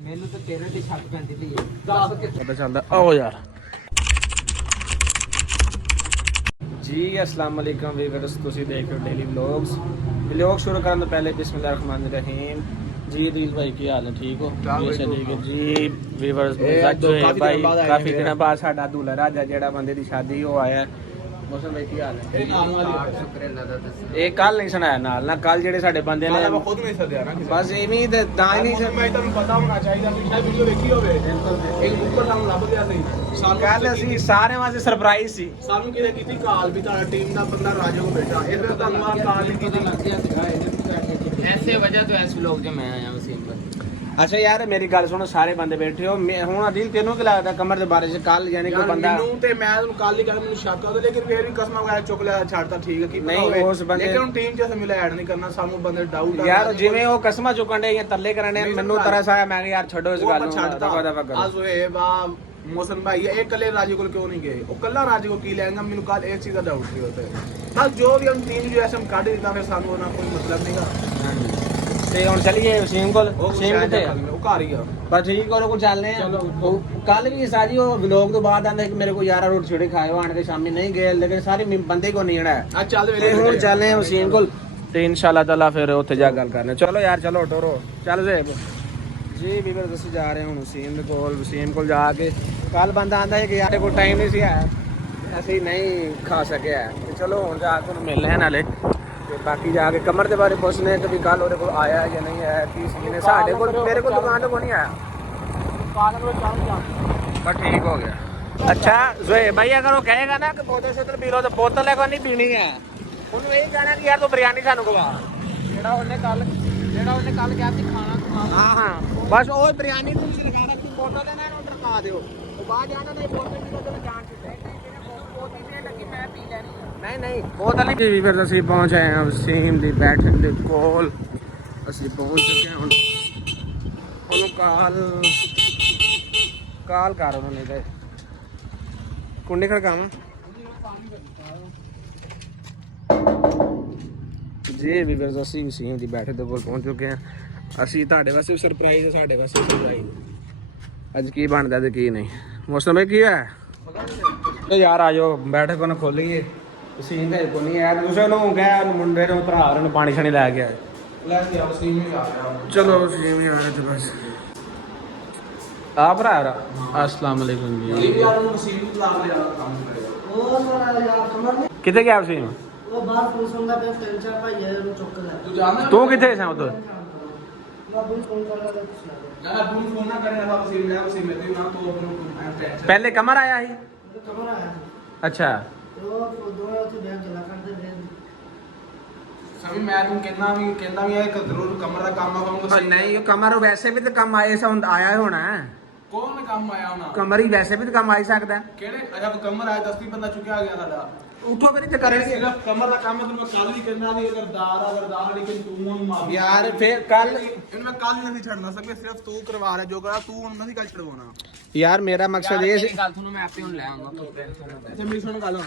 ਮੈਨੂੰ ਤਾਂ ਤੇਰੇ ਤੇ ਛੱਤ ਪੈਂਦੀ ਪਈ ਹੈ। ਦੱਸ ਕਿੱਥੇ ਪਤਾ ਚੱਲਦਾ। ਆਓ ਯਾਰ ਜੀ, अस्सलाम वालेकुम ਵੀਵਰਸ, ਤੁਸੀਂ ਦੇਖ ਰਹੇ ਹੋ ਡੇਲੀ ਵਲੌਗਸ। ਵਲੌਗ ਸ਼ੁਰੂ ਕਰਨ ਤੋਂ ਪਹਿਲੇ ਬਿਸਮਿल्लाह रहमान रहीम। जी दिल भाई की हाल है, ठीक हो? ठीक है जी ਵੀਵਰਸ। काफी दिनों बाद साडा दूल्हा राजा जेड़ा बंदे दी शादी हो आया है। मौसम भाई की हाल है? ਸ਼ੁਕਰ ਅੱਲਾਹ ਦਾ। ਦੱਸ ਇਹ ਕੱਲ ਨਹੀਂ ਸੁਣਾਇਆ ਨਾਲ ਨਾ, ਕੱਲ ਜਿਹੜੇ ਸਾਡੇ ਬੰਦੇ ਨੇ ਮੈਂ ਖੁਦ ਨਹੀਂ ਸਦਿਆ ਨਾ ਬਸ ਐਵੇਂ ਹੀ ਤੇ ਤਾਂ ਹੀ ਨਹੀਂ ਮੈਂ ਤੁਹਾਨੂੰ ਪਤਾ ਹੋਣਾ ਚਾਹੀਦਾ ਕਿ ਸ਼ਾਇਦ ਵੀਡੀਓ ਵੇਖੀ ਹੋਵੇ। ਇੱਕ ਉੱਪਰ ਸਾਨੂੰ ਲੱਭ ਗਿਆ ਸੀ। ਕੱਲ ਅਸੀਂ ਸਾਰੇ ਵਾਸਤੇ ਸਰਪ੍ਰਾਈਜ਼ ਸੀ। ਸਾਨੂੰ ਕਿਹਨੇ ਕੀਤੀ ਕਾਲ ਵੀ ਤੁਹਾਡਾ ਟੀਮ ਦਾ ਬੰਦਾ ਰਾਜਾ ਨੂੰ ਬੈਠਾ। ਇਸ ਲਈ ਤੁਹਾਨੂੰ ਆ ਕਾਲ ਨਹੀਂ ਕੀਤੀ। ऐसे वजह तो ऐसे लोग जो मैं आया वसीम पर। ਅੱਛਾ ਯਾਰ ਮੇਰੀ ਗੱਲ ਸੁਣੋ, ਸਾਰੇ ਬੰਦੇ ਬੈਠੇ ਹੋ। ਹੁਣ ਅਦਿਲ ਤੈਨੂੰ ਕੀ ਲੱਗਦਾ ਕਮਰ ਦੇ ਬਾਰੇ ਚ ਕੱਲ ਯਾਨੀ ਕੋਈ ਬੰਦਾ ਮੈਨੂੰ ਤੇ ਮੈਂ ਤੁਹਾਨੂੰ ਕੱਲ ਹੀ ਕਹਿੰਦਾ ਮੈਨੂੰ ਸ਼ੱਕ ਆਉਂਦਾ, ਲੇਕਿਨ ਫੇਰ ਵੀ ਕਸਮਾਂ ਵਗੈਰਾ ਚੁੱਕ ਲਿਆ ਛੱਡਤਾ ਠੀਕ ਹੈ। ਕੀ ਪਤਾ ਨਹੀਂ, ਹੋਵੇ ਉਸ ਬੰਦੇ- ਲੇਕਿਨ ਹੁਣ ਟੀਮ ਚ ਅਸੀਂ ਮਿਲਾ ਐਡ ਨਹੀਂ ਕਰਨਾ। ਸਾਨੂੰ ਬੰਦੇ ਡਾਊਟ ਆ ਯਾਰ ਜਿਵੇਂ ਉਹ ਕਸਮਾਂ ਚੁੱਕਣ ਦੇ ਜਾਂ ਤਰਲੇ ਕਰਨ ਦੇ, ਮੈਨੂੰ ਤਰਸ ਆਇਆ। ਮੈਂ ਕਿਹਾ ਯਾਰ ਛੱਡੋ ਇਸ ਗੱਲ ਨੂੰ, ਦਫਾ ਦਫਾ ਕਰੋ। ਅੱਜ ਹੋਏ ਬਾ ਮੌਸਮ ਭਾਈ ਇਹ ਕੱਲੇ ਰਾਜੇ ਕੋਲ ਕਿਉਂ ਨਹੀਂ ਗਏ? ਉਹ ਕੱਲਾ ਰਾਜੇ ਕੋਲ ਕੀ ਲੈਣਗਾ? ਮੈਨੂੰ ਕੱਲ ਇਸ ਚੀਜ਼ ਦਾ ਡਾਊਟ ਸੀ ਉੱਤੇ। ਬਸ ਜੋ ਵੀ ਹਮ ਟੀਮ ਜੋ ਐਸਮ ਕੱਢ ਦਿੱਤਾ, ਫਿਰ ਸਾਨੂੰ ਉਹਨਾਂ ਕੋਈ ਮਤਲਬ ਨਹੀਂਗਾ। ਤੇ ਹੁਣ ਚਲੀਏ ਵਸੀਮ ਕੋਲ। ਵਸੀਮ ਕਿੱਥੇ ਆ? ਉਹ ਘਰ ਹੀ ਆ। ਪਰ ਠੀਕ ਉਹਦੇ ਕੋਲ ਚੱਲਦੇ ਆ। ਕੱਲ ਵੀ ਸਾਜੀ ਉਹ ਵਲੌਗ ਤੋਂ ਬਾਅਦ ਆਂਦਾ ਕਿ ਮੇਰੇ ਕੋਲ ਯਾਰ ਰੋਟੀ ਛੋੜੇ ਖਾਇਓ ਆਣ ਕੇ, ਸ਼ਾਮੀ ਨਹੀਂ ਗਏ ਲੇਕਿਨ ਸਾਰੇ ਬੰਦੇ ਕੋ ਨਹੀਂ ਆਣਾ। ਅੱਜ ਚੱਲ ਤੇ ਹੁਣ ਚੱਲਦੇ ਆ ਵਸੀਮ ਕੋਲ ਤੇ ਇਨਸ਼ਾਅੱਲਾ ਤਾਲਾ ਫਿਰ ਉੱਥੇ ਜਾ ਗੱਲ ਕਰਨੇ। ਚਲੋ ਯਾਰ ਚਲੋ ਟੋਰੋ ਚੱਲ ਜ਼ੇਬ ਜੀ ਵੀਵਰ। ਅਸੀਂ ਜਾ ਰਹੇ ਹੁਣ ਵਸੀਮ ਦੇ ਕੋਲ। ਵਸੀਮ ਕੋਲ ਜਾ ਕੇ ਕੱਲ ਬੰਦਾ ਆਂਦਾ ਹੈ ਕਿ ਯਾਰ ਕੋਲ ਟਾਈਮ ਨਹੀਂ ਸੀ ਆਇਆ, ਅਸੀਂ ਨਹੀਂ ਖਾ ਸਕਿਆ। ਤੇ ਚਲੋ ਹੁਣ ਜਾ ਕੇ ਉਹਨੂੰ ਮਿਲਨੇ ਨਾਲੇ ਤੇ ਬਾਕੀ ਜਾ ਕੇ ਕਮਰ ਦੇ ਬਾਰੇ ਪੁੱਛਨੇ ਕਿ ਵੀ ਕੱਲ ਉਹਦੇ ਕੋਲ ਆਇਆ ਜਾਂ ਨਹੀਂ ਆਇਆ, ਕੀ ਸੀ ਨੇ। ਸਾਡੇ ਕੋਲ ਮੇਰੇ ਕੋਲ ਦੁਕਾਨ ਤੋਂ ਕੋਈ ਨਹੀਂ ਆਇਆ, ਪਰ ਠੀਕ ਹੋ ਗਿਆ। अच्छा जोएब भाई, अगर वो कहेगा ना कि बोतल शोतल पी लो तो बोतल है को नहीं पीनी है। ਉਹਨੂੰ ਇਹ ਕਹਿਣਾ ਕਿ ਯਾਰ ਤੂੰ ਬਿਰਿਆਨੀ ਸਾਨੂੰ ਖਵਾ। ਜਿਹੜਾ ਉਹਨੇ ਕੱਲ ਕਿਹਾ ਸੀ ਖਾਣਾ ਖਵਾ। ਹਾਂ ਬਸ ਉਹ ਬਿਰਿਆਨੀ ਨੂੰ ਤੁਸੀਂ ਕਹਿਣਾ ਕਿ ਬੋਤਲ ਹੈ ਨਾ ਉਹਨੂੰ ਰਖਾ ਦਿਓ। ਉਹ ਬਾਅਦ ਜਾਣਾ ਨਹੀਂ ਬੋਤਲ ਪੀ ਲੋ ਤੇ ਜਾਣ ਨਹੀਂ ਬੋਤਲ ਨਹੀਂ ਪੀਵੀ। ਫਿਰ ਅਸੀਂ ਪਹੁੰਚ ਆਏ ਹਾਂ ਵਸੀਮ ਦੀ ਬੈਠਕ ਦੇ ਕੋਲ। ਅਸੀਂ ਪਹੁੰਚ ਚੁੱਕੇ ਹਾਂ। ਹੁਣ ਉਹਨੂੰ ਕਾਲ ਕਰ ਉਹਨਾਂ ਨੇ ਤੇ ਕੁੰਡੀ ਖੜਕਾਵਾਂ ਜੀ ਵੀਵਰਸ। ਅਸੀਂ ਵਸੀਮ ਦੀ ਬੈਠਕ ਦੇ ਕੋਲ ਪਹੁੰਚ ਚੁੱਕੇ ਹਾਂ। ਅਸੀਂ ਤੁਹਾਡੇ ਵਾਸਤੇ ਸਰਪ੍ਰਾਈਜ਼ ਹੈ, ਸਾਡੇ ਵਾਸਤੇ ਸਰਪ੍ਰਾਈਜ਼। ਅੱਜ ਕੀ ਬਣਦਾ ਤੇ ਕੀ ਨਹੀਂ। ਮੌਸਮ ਹੈ ਕੀ ਹੈ ਯਾਰ? ਆ ਜਾਓ ਬੈਠਕ ਉਹਨੇ ਖੋਲੀਏ। ਵਸੀਮ ਦੇ ਕੋਲ ਨਹੀਂ ਆਇਆ, ਦੂਸਰੇ ਨੂੰ ਗਿਆ ਮੁੰਡੇ ਨੂੰ ਭਰਾ ਨੂੰ ਪਾਣੀ ਛਾਣੀ ਲੈ ਗਿਆ। ਵਸੀਮ ਹੀ ਆ ਗਿਆ। ਚਲੋ ਵਸੀਮ ਹੀ ਆਇਆ ਤੇ ਬਸ ਆ ਭਰਾ। अस्सलाम वालेकुम जी। ਇਹ ਯਾਰ ਨੂੰ ਵਸੀਮ ਨੂੰ ਲਾ ਲਿਆ ਕੰਮ ਕਰੇਗਾ। ਉਹ ਸਾਰਾ ਯਾਰ ਸਮਝ ਨਹੀਂ। ਕਿੱਥੇ ਗਿਆ ਵਸੀਮ? ਉਹ ਬਾਹਰ ਪੁਲਿਸ ਦਾ ਤਿੰਨ ਚਾਰ ਭਾਈ ਨੂੰ ਚੁੱਕ ਲਿਆ। ਤੂੰ ਜਾਣਦਾ ਤੂੰ ਕਿੱਥੇ ਸਾਂ ਉਦੋਂ? ਮੈਂ ਪੁਲਿਸ ਫੋਨ ਕਰ ਰਿਹਾ ਕੁਛ ਨਾ ਨਾ ਤੂੰ ਫੋਨ ਨਾ ਕਰੇ ਨਾ ਵਸੀਮ ਲੈ ਵਸੀਮ ਮੈਂ ਨਾ ਤੂੰ ਆਪਣਾ ਟੈਂਸ਼ਨ। ਪਹਿਲੇ ਕਮਰ ਆਇਆ ਸੀ? ਕਮਰਾ ਆਇਆ ਅੱਛਾ ਉਹ ਦੋਵੇਂ ਉੱਥੇ ਬੈਠ ਕੇ ਕਰਦੇ ਰਹੇ। ਸਮਝ ਮੈਂ ਤੈਨੂੰ ਕਹਿੰਦਾ ਵੀ ਇਹ ਜ਼ਰੂਰ ਕਮਰ ਦਾ ਕੰਮ ਆਉਂਗਾ। ਨਹੀਂ, ਉਹ ਕਮਰ ਵੈਸੇ ਵੀ ਤਾਂ ਕੰਮ ਆਏ ਸਾ ਆਇਆ ਹੋਣਾ। ਕੌਣ ਕੰਮ ਆਇਆ ਹੋਣਾ? ਕਮਰ ਹੀ ਵੈਸੇ ਵੀ ਤਾਂ ਕੰਮ ਆਈ ਸਕਦਾ। ਕਿਹੜੇ ਅੱਛਾ ਕਮਰ ਆਇਆ 10 ਬੰਦਾ ਚੁੱਕਿਆ ਗਿਆ ਸਾਡਾ। ਉਠੋ ਫਿਰ ਤੇ ਕਰਨਗੇ ਸਿਰਫ ਕਮਰ ਦਾ ਕੰਮ ਤੈਨੂੰ ਮੈਂ ਕੱਲ ਹੀ ਕਰਨਾ ਵੀ ਗਰਦਾਰ ਲੇਕਿਨ ਤੂੰ ਉਹਨੂੰ ਮਾਰ ਯਾਰ। ਫਿਰ ਕੱਲ ਇਹਨੂੰ ਮੈਂ ਕੱਲ ਨਹੀਂ ਛੱਡਣਾ ਸਕੇ। ਸਿਰਫ ਤੂੰ ਕਰਵਾ ਰਿਹਾ ਜੋ ਕਰਾ ਤੂੰ ਹੁਣ ਨਹੀਂ ਕੱਲ ਛਡਵਾਉਣਾ। ਯਾਰ ਮੇਰਾ ਮਕਸਦ ਇਹ ਸੀ। ਗੱਲ ਤੁਹਾਨੂੰ ਮੈਂ ਆਪੇ ਹੁਣ ਲੈ ਆਉਂਗਾ। ਅੱਛਾ ਮੇਰੀ ਸੁਣ ਗੱਲ ਹੁਣ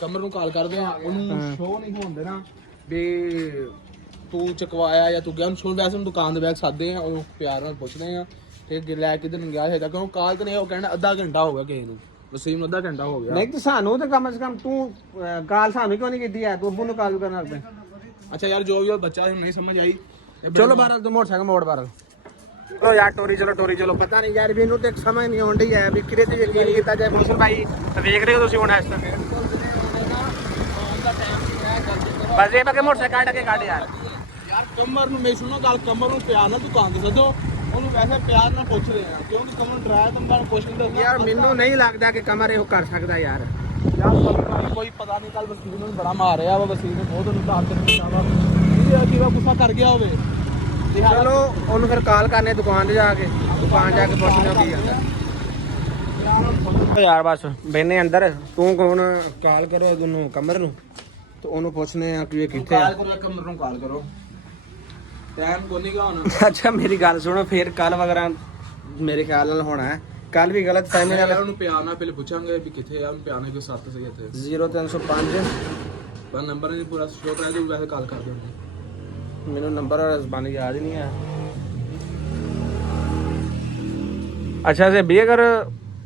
ਕਮਰ ਨੂੰ ਕਾਲ ਕਰਦੇ ਆ, ਉਹਨੂੰ ਸ਼ੋਅ ਨਹੀਂ ਹੋਣ ਦੇਣਾ ਵੀ ਤੂੰ ਚਕਵਾਇਆ ਜਾਂ ਤੂੰ ਗਿਆ। ਉਹਨੂੰ ਛੋੜ ਵੈਸੇ ਦੁਕਾਨ ਦੇ ਬੈਗ ਸਾਦੇ ਆ, ਉਹਨੂੰ ਪਿਆਰ ਨਾਲ ਪੁੱਛਦੇ ਆ ਤੇ ਲੈ ਕਿਧਰ ਨੂੰ ਗਿਆ ਹੈ ਤਾਂ ਕਿਉਂ ਕਾਲ ਤੇ ਨਹੀਂ। ਉਹ ਕਹਿੰਦਾ ਅੱਧਾ ਘੰਟਾ ਹੋ ਗਿਆ ਕਿਸੇ ਨੂੰ, ਵਸੀਮ ਨੂੰ ਅੱਧਾ ਘੰਟਾ ਹੋ ਗਿਆ। ਨਹੀਂ ਤੇ ਸਾਨੂੰ ਤੇ ਕਮ ਸੇ ਕਮ ਤੂੰ ਕਾਲ ਸਾਨੂੰ ਕਿਉਂ ਨਹੀਂ ਕੀਤੀ ਹੈ? ਤੂੰ ਅੱਬੂ ਨੂੰ ਕਾਲ ਕਰਨ ਲੱਗ ਪਿਆ। ਅੱਛਾ ਯਾਰ ਜੋ ਵੀ ਉਹ ਬੱਚਾ ਨਹੀਂ ਸਮਝ ਆਈ। ਚਲੋ ਬਾਹਰ ਤੂੰ ਮੋਟਰਸਾਈਕਲ ਮੋੜ ਬਾਹਰ। ਚਲੋ ਯਾਰ ਟੋਰੀ ਚਲੋ। ਪਤਾ ਨਹੀਂ ਯਾਰ ਵੀ ਇਹਨੂੰ ਤੇ ਸਮਝ ਨਹੀਂ ਆਉਂਦੀ ਹੈ ਵੀ ਕਿਹਦੇ ਤੇ ਯਕੀਨ ਕੀਤਾ ਜਾਏ। ਮੁਸਲ ਭਾਈ ਵੇਖ ਰਹੇ ਹੋ ਤੁਸੀਂ ਹੁਣ ਇਸ ਤਰ੍ਹਾਂ ਬਸ ਇਹ ਬਕੇ ਮੋਟਰਸਾਈਕਲ ਕੱਢ ਯਾਰ ਕਮਰ ਨੂੰ ਮੇਰੀ ਸੁਣੋ ਗੱਲ, ਕਮਰ ਨੂੰ ਪਿਆਰ ਨਾਲ ਦੁਕਾਨ ਤੇ ਸੱਦੋ। ਉਹਨੂੰ ਵੈਸੇ ਪਿਆਰ ਨਾਲ ਪੁੱਛ ਰਹੇ ਆ ਕਿਉਂਕਿ ਕਮਰ ਨੂੰ ਡਰਾਇਆ ਤਾਂ ਮੈਂ ਕੁਛ ਨਹੀਂ ਦੱਸਣਾ। ਯਾਰ ਮੈਨੂੰ ਨਹੀਂ ਲੱਗਦਾ ਕਿ ਕਮਰ ਇਹੋ ਕਰ ਸਕਦਾ ਯਾਰ। ਕੋਈ ਪਤਾ ਨਹੀਂ ਕੱਲ ਵਸੀਮ ਨੂੰ ਬੜਾ ਮਾਰਿਆ ਵਾ। ਵਸੀਮ ਨੇ ਬਹੁਤ ਉਹਨੂੰ ਤਾਰ ਤੇ ਕੀਤਾ ਵਾ। ਕੀ ਵਾ ਗੁੱਸਾ ਕਰ ਗਿਆ ਹੋਵੇ। ਚਲੋ ਉਹਨੂੰ ਫਿਰ ਕਾਲ ਕਰਨੇ ਦੁਕਾਨ ਤੇ ਜਾ ਕੇ ਪੁੱਛਣਾ ਕੀ ਜਾਂਦਾ ਯਾਰ। ਬਸ ਬੈਨੇ ਅੰਦਰ ਤੂੰ ਕੌਣ ਕਾਲ ਕਰੋ ਉਹਨੂੰ ਕਮਰ ਨੂੰ ਤੇ ਉਹਨੂੰ ਪੁੱਛਨੇ ਆ ਕਿ ਇਹ ਕਿੱਥੇ ਆ। ਕਾਲ ਕਰੋ ਕਮਰ ਨੂੰ ਕਾਲ ਕਰੋ। ਟਾਈਮ ਕੋਈ ਨਹੀਂਗਾ ਹੁਣ। ਅੱਛਾ ਮੇਰੀ ਗੱਲ ਸੁਣੋ, ਫਿਰ ਕੱਲ ਵਗੈਰਾ ਮੇਰੇ ਖਿਆਲ ਨਾਲ ਹੋਣਾ ਹੈ। ਕੱਲ ਵੀ ਗਲਤ ਫਹਿਮੀ ਨਾਲ ਉਹਨੂੰ ਪਿਆਰ ਨਾਲ ਪਹਿਲੇ ਪੁੱਛਾਂਗੇ ਵੀ ਕਿੱਥੇ ਆ। ਉਹਨੂੰ ਪਿਆਰ ਨਾਲ ਕੋਈ ਸੱਤ ਸਹੀ ਇੱਥੇ 0305 ਪਰ ਨੰਬਰ ਨਹੀਂ ਪੂਰਾ ਸ਼ੋਅ ਕਰਾਇਆ ਤੂੰ। ਵੈਸੇ ਕਾਲ ਕਰ ਦੇ ਮੈਨੂੰ ਨੰਬਰ ਔਰ ਜ਼ਬਾਨ ਯਾਦ ਹੀ ਨਹੀਂ ਆ। ਅੱਛਾ ਸੇ ਵੀ ਅਗਰ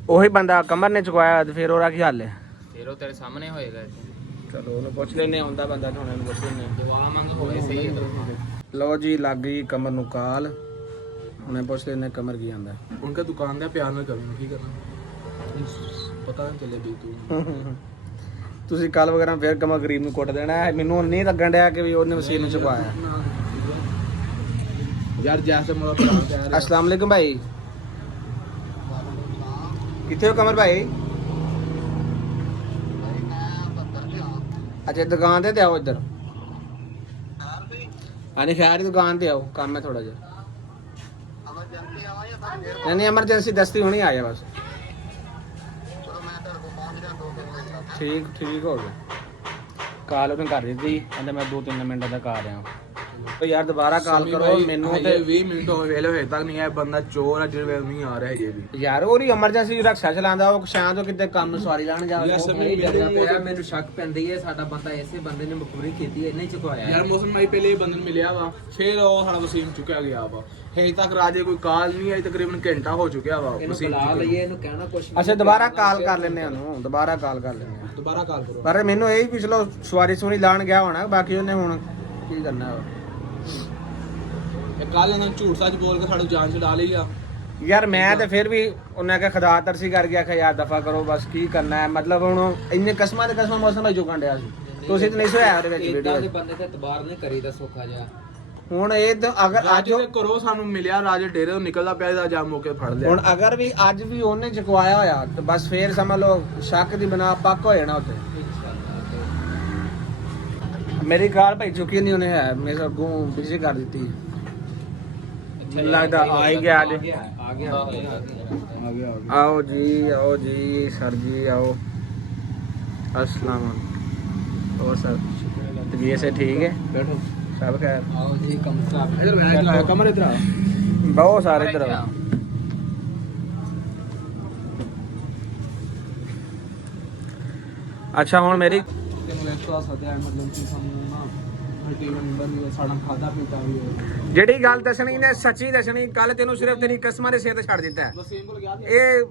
ਉਹੀ ਬੰਦਾ ਕਮਰ ਨੇ ਚੁਕਾਇਆ ਤੇ ਫਿਰ ਉਹਦਾ ਕੀ ਹੱਲ ਹੈ? ਫਿਰ ਉਹ ਤੇਰੇ ਸਾਹਮਣੇ ਹੋਏਗਾ। ਚਲੋ ਉਹਨੂੰ ਪੁੱਛ ਲੈਨੇ ਆਉਂਦਾ ਬੰਦਾ ਤਾਂ ਉਹਨੂੰ ਪੁੱਛ ਲੈਨੇ। ਦੁਆ ਮੰਗ ਹੋਏ ਸਹੀ ਲਓ ਜੀ ਲੱਗ ਗਈ ਕਮਰ ਨੂੰ ਕਾਲ, ਹੁਣੇ ਪੁੱਛ ਲੈਨੇ ਕਮਰ ਕੀ ਆਂਦਾ। उनका दुकान का प्यार में करूँ की करना पता नहीं चले भी तू ਤੁਸੀਂ ਕੱਲ ਵਗੈਰਾ ਫਿਰ ਕਮਰ ਗਰੀਬ ਨੂੰ ਕੁੱਟ ਦੇਣਾ ਹੈ। ਮੈਨੂੰ ਨਹੀਂ ਲੱਗਣ ਡਿਆ ਕਿ ਵੀ ਉਹਨੇ ਮਸ਼ੀਨ ਨੂੰ ਚੁਕਵਾਇਆ। यार जैसे मेरा प्यार कह रहा अस्सलाम वालेकुम भाई, किथे हो कमर भाई? अच्छा दुकान ते आओ इधर। हाँ खैर ही दुकान ते आओ, काम है थोड़ा जा। नहीं एमरजेंसी दस्ती होनी आ गया बस। ठीक ठीक हो गया। काल ਉਹਨੇ ਕਰ ਦਿੱਤੀ, ਕਹਿੰਦਾ ਮੈਂ 2-3 ਮਿੰਟਾਂ ਤੱਕ ਆ ਰਿਹਾ। तो यार दोबारा कॉल करो मेनू ते 20 मिनट हो गए हजे तक नहीं है बंदा चोर है ਜਿਹੜੇ ਨਹੀਂ ਆ ਰਿਹਾ ਹਜੇ ਵੀ। ਯਾਰ ਉਹਦੀ ਐਮਰਜੈਂਸੀ ਰਕਸ਼ਾ ਚਲਾਉਂਦਾ, ਉਹ ਸ਼ਾਮ ਤੋਂ ਕਿਤੇ ਕੰਮ ਨੂੰ ਸਵਾਰੀ ਲੈਣ ਜਾਵੇ। ਮੈਨੂੰ ਸ਼ੱਕ ਪੈਂਦੀ ਹੈ ਸਾਡਾ ਬੰਦਾ ਇਸੇ ਬੰਦੇ ਨੇ ਮਖਬੂਰੀ ਕੀਤੀ ਹੈ, ਇਹਨੇ ਚੁਕਵਾਇਆ ਯਾਰ ਮੌਸਮ ਮਾਈ ਪਹਿਲੇ ਇਹ ਬੰਦਨ ਮਿਲਿਆ ਵਾ, ਫਿਰ ਉਹ ਸਾਡਾ ਵਸੀਮ ਚੁੱਕਿਆ ਗਿਆ ਵਾ। ਹਜੇ ਤੱਕ ਰਾਜੇ ਕੋਈ ਕਾਲ ਨਹੀਂ ਆਈ, ਤਕਰੀਬਨ ਘੰਟਾ ਹੋ ਚੁੱਕਿਆ ਵਾ ਵਸੀਮ ਬੁਲਾ ਲਈਏ, ਇਹਨੂੰ ਕਹਿਣਾ ਕੁਛ ਅੱਛਾ ਦੁਬਾਰਾ ਕਾਲ ਕਰ ਲੈਨੇ ਆ ਉਹਨੂੰ, ਦੁਬਾਰਾ ਕਾਲ ਕਰ ਲੈਨੇ ਆ। ਦੁਬਾਰਾ ਕਾਲ ਕਰੋ। ਪਰ ਮੈਨੂੰ ਇਹ ਵੀ ਚਲੋ ਸਵਾਰੀ ਸੁਣੀ ਲਾਣ ਗਿਆ ਹੋਣਾ, ਬਾਕੀ ਉਹਨੇ ਹੁਣ ਕੀ ਕਰਨਾ ਵਾ। ਇਹ ਕੱਲ ਇਹਨਾਂ ਝੂਠ ਸੱਚ ਬੋਲ ਕੇ ਸਾਡੀ ਜਾਨ ਛਡਾ ਲਈ ਆ। ਯਾਰ ਮੈਂ ਤੇ ਫਿਰ ਵੀ ਉਹਨੇ ਕਿ ਖੁਦਾ ਤਰਸੀ ਕਰ ਗਿਆ ਕਿ ਯਾਰ ਦਫਾ ਕਰੋ ਬਸ, ਕੀ ਕਰਨਾ ਹੈ। ਮਤਲਬ ਹੁਣ ਇੰਨੇ ਕਸਮਾਂ ਤੇ ਕਸਮਾਂ ਮੌਸਮ ਭਾਈ ਚੁੱਕਣ ਡਿਆ ਸੀ, ਤੁਸੀਂ ਤੇ ਨਹੀਂ ਸੋਇਆ ਉਹਦੇ ਵਿੱਚ ਇਦਾਂ ਦੇ ਵੀਡੀਓ। ਬੰਦੇ ਤੇ ਇਤਬਾਰ ਨਹੀਂ ਕਰੀਦਾ ਸੌਖਾ ਜਿਹਾ। ਹੁਣ ਇਹ ਤਾਂ ਅਗਰ ਅੱਜ ਰਾਜੇ ਦੇ ਘਰੋਂ ਸਾਨੂੰ ਮਿਲਿਆ, ਰਾਜੇ ਡੇਰੇ ਤੋਂ ਨਿਕਲਦਾ ਪਿਆ ਇਹਦਾ ਜਾ ਮੌਕੇ ਫੜ ਲਿਆ। ਹੁਣ ਅਗਰ ਵੀ ਅੱਜ ਵੀ ਉਹਨੇ ਚੁਕਵਾਇਆ ਹੋਇਆ ਤੇ ਬਸ ਫੇਰ ਸਮਝ ਲਓ ਸ਼ੱਕ ਦੀ ਬਣਾ ਪੱਕ ਹੋ ਜਾਣਾ ਉੱਤੇ। ਮੇਰੀ ਕਾਰ ਭਾਈ ਚੁੱਕੀ ਨਹੀਂ ਉਹਨੇ, ਹੈ ਮੇਰੇ ਅੱਗੋਂ ਬਿਜ਼ੀ ਕਰ ਦਿੱਤੀ। ਮੈਨੂੰ ਲੱਗਦਾ ਆ ਹੀ ਗਿਆ ਅੱਜ। ਆ ਗਿਆ आओ जी सर जी आओ। अस्सलाम वालेकुम। और सर तबीयत से ठीक है? बैठो सब खैर? ਆਓ ਜੀ ਕਮ ਸਾਹਿਬ इधर बैठ कमर इधर आ। बहुत सारे इधर आओ। अच्छा ਹੁਣ ਮੇਰੀ ਤੈਨੂੰ ਇੱਕ ਤਾਂ ਸਦਿਆ ਮਤਲਬ ਕਿ ਸਾਨੂੰ ਨਾ ਹਲਟੀ ਨੰਬਰ ਨਹੀਂ ਸਾਡਾ ਖਾਦਾ ਪੀਤਾ ਵੀ ਹੋਵੇ। ਜਿਹੜੀ ਗੱਲ ਦੱਸਣੀ ਨੇ ਸੱਚੀ ਦੱਸਣੀ, ਕੱਲ ਤੈਨੂੰ ਸਿਰਫ ਤੇਰੀ ਕਸਮਾਂ ਦੇ ਸਿਰ ਤੇ ਛੱਡ ਦਿੱਤਾ ਹੈ। ਵਸੀਮ ਕੋਲ ਗਿਆ ਸੀ ਇਹ